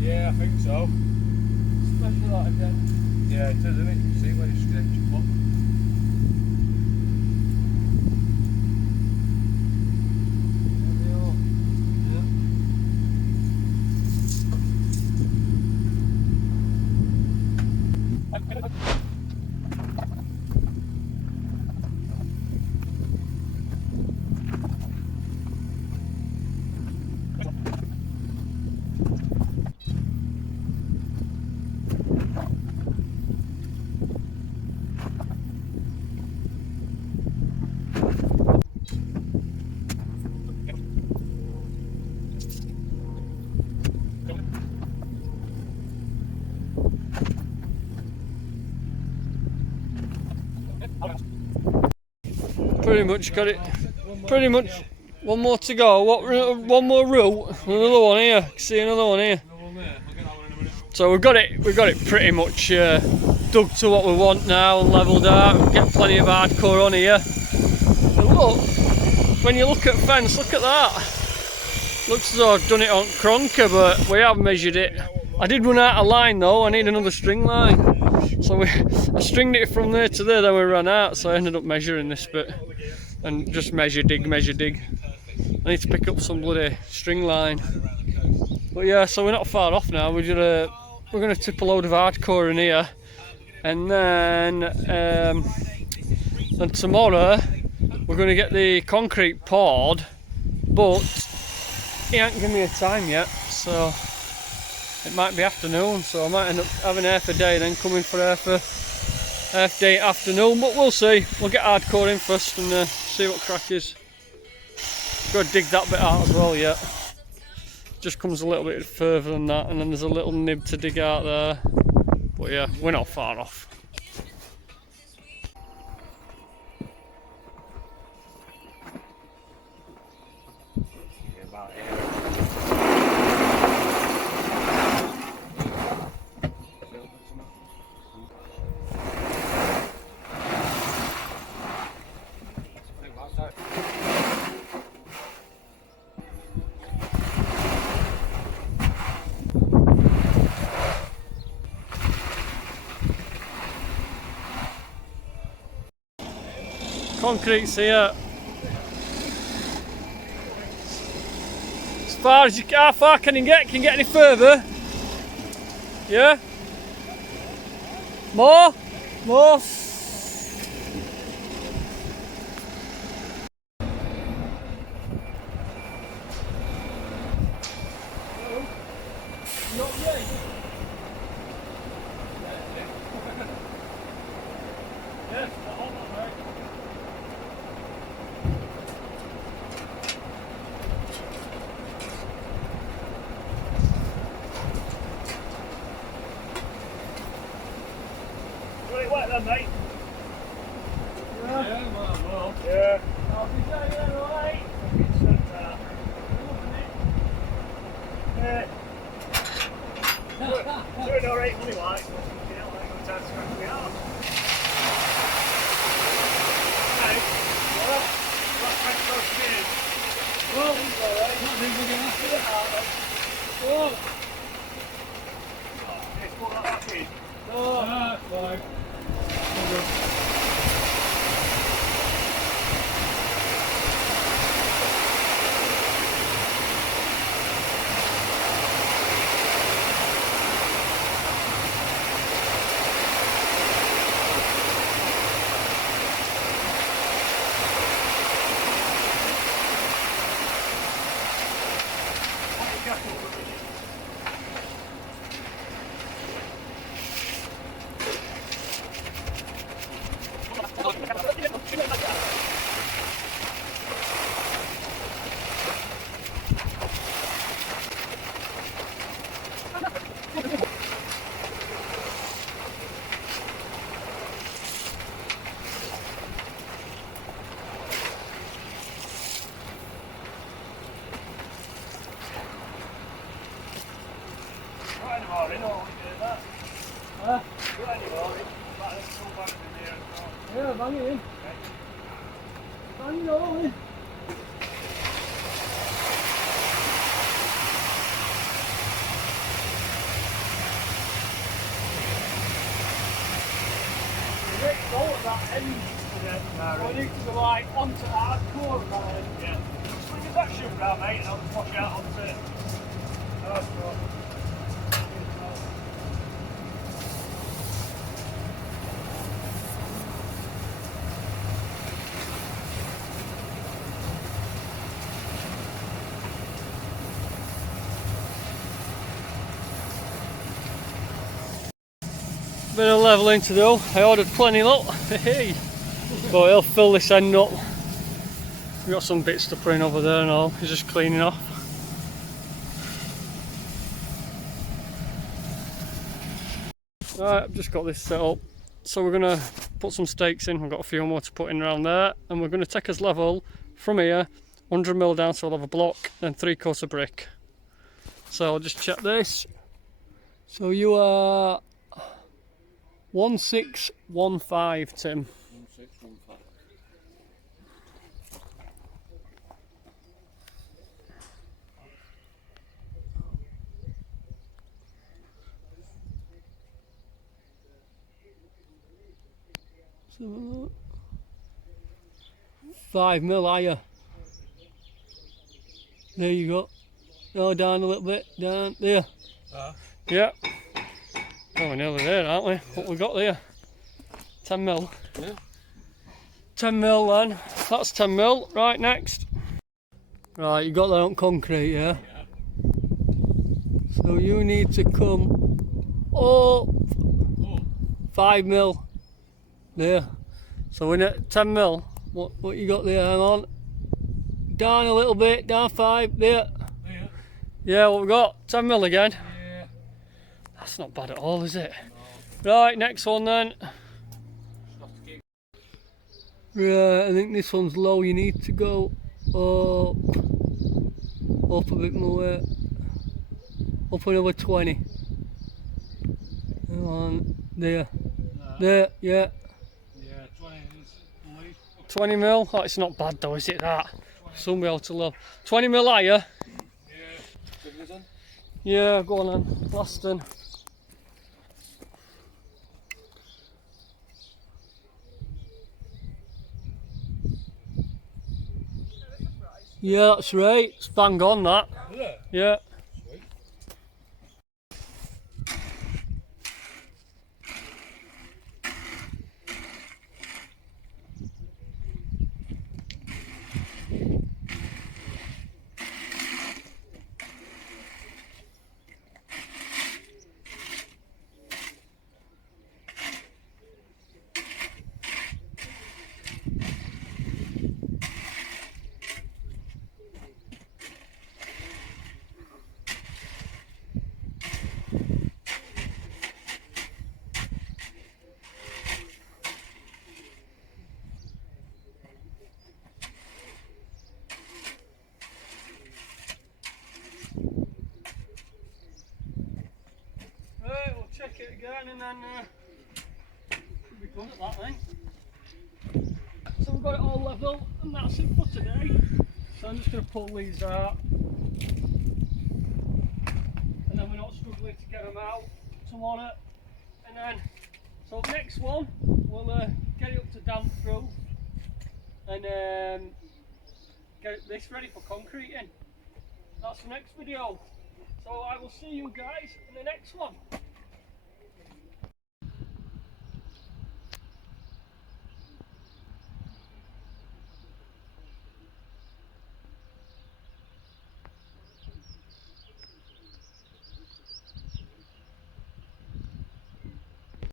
Yeah, I think so. Especially like again. Yeah, it is, isn't it? You can see where you scrape your foot. Pretty much got it. Pretty much. One more to go. One more route. Another one here. See another one here. So we've got it. We've got it pretty much dug to what we want now and levelled out. We get plenty of hardcore on here. But look, when you look at fence, look at that. Looks as though I've done it on Cronker, but we have measured it. I did run out of line though. I need another string line. So I stringed it from there to there, then we ran out. So I ended up measuring this bit and just measure, dig, measure, dig. I need to pick up some bloody string line. But yeah, so we're not far off now. We're gonna tip a load of hardcore in here, and then tomorrow we're gonna get the concrete poured. But he ain't given me a time yet, so it might be afternoon. So I might end up having half a day, then coming for half day afternoon. But we'll see. We'll get hardcore in first and see what crack is. Got to dig that bit out as well yet. Just comes a little bit further than that, and then there's a little nib to dig out there. But yeah, we're not far off. Concrete's here. As far as how far can you get? Can you get any further? Yeah? More? More? Wet then, mate. Yeah. Yeah. I'll be saying alright. Doing alright money wise, but you know, like no time to scratch me out. Hey, well, that's French toast again. Well, alright. Not think we're gonna have to get out of. Oh. It's put that back in. Oh. Fine. Yeah, bang it in. Bang it all in. that end to the We need to go like onto the hardcore line. yeah. Well, you that shoot round, mate, and I'll just wash out onto it. Oh, God. Bit of levelling to do. I ordered plenty lot. Hey, but he'll fill this end up. We've got some bits to put in over there and all. He's just cleaning off. Right, I've just got this set up. So we're gonna put some stakes in. We've got a few more to put in around there, and we're gonna take us level from here, 100mm down, so we'll have a block, then 3 coats of brick. So I'll just check this. So you are 1615, Tim. 1615. So, 5mm higher. There you go. No, down a little bit. Down there. Yeah. Oh, we're nearly there, aren't we? Yeah. What we got there? 10mm. Yeah. 10mm then. That's 10mm. Right, next. Right, you got that on concrete, yeah? Yeah. So you need to come up 5mm. There. So we're at 10mm. What you got there? Hang on. Down a little bit. Down 5. There. Yeah. Yeah, what we got? 10mm again. Yeah. That's not bad at all, is it? No. Right, next one then. Right, I think this one's low. You need to go up a bit more. Up another 20. Hang on. There. There, yeah. Yeah, 20 is the least. 20mm. Oh, it's not bad though, is it? That. Some be able to love. 20mm higher. Yeah. Yeah, go on then. Last one. Yeah, that's right. It's bang on that. Is it? Yeah. Sweet. Right, we'll check it again and then we'll be good at that then. So we've got it all level and that's it for today. So I'm just going to pull these out. And then we're not struggling to get them out tomorrow. And then, so next one, we'll get it up to damp through. And get this ready for concreting. That's the next video. So I will see you guys in the next one.